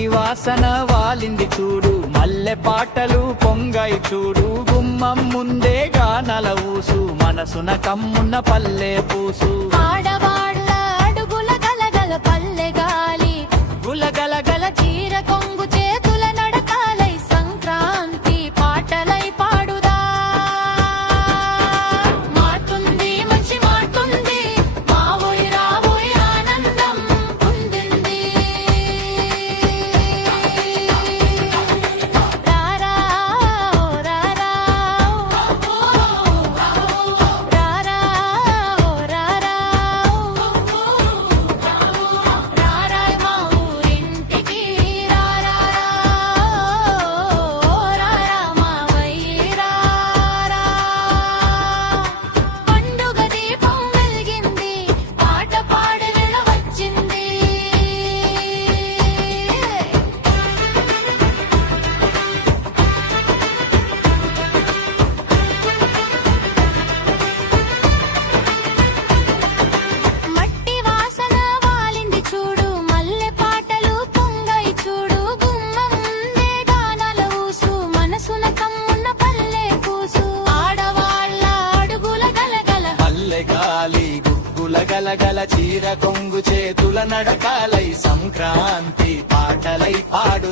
మట్టి వాసన వాలింది చూడు మల్లె పాటలు పొంగై చూడు. గుమ్మం ముందే గానల ఊసు మనసున కమ్మున్న పల్లె పూసు. ఆడ గలగల చీర కొంగు చేతుల నడకాలై సంక్రాంతి పాటలై పాడు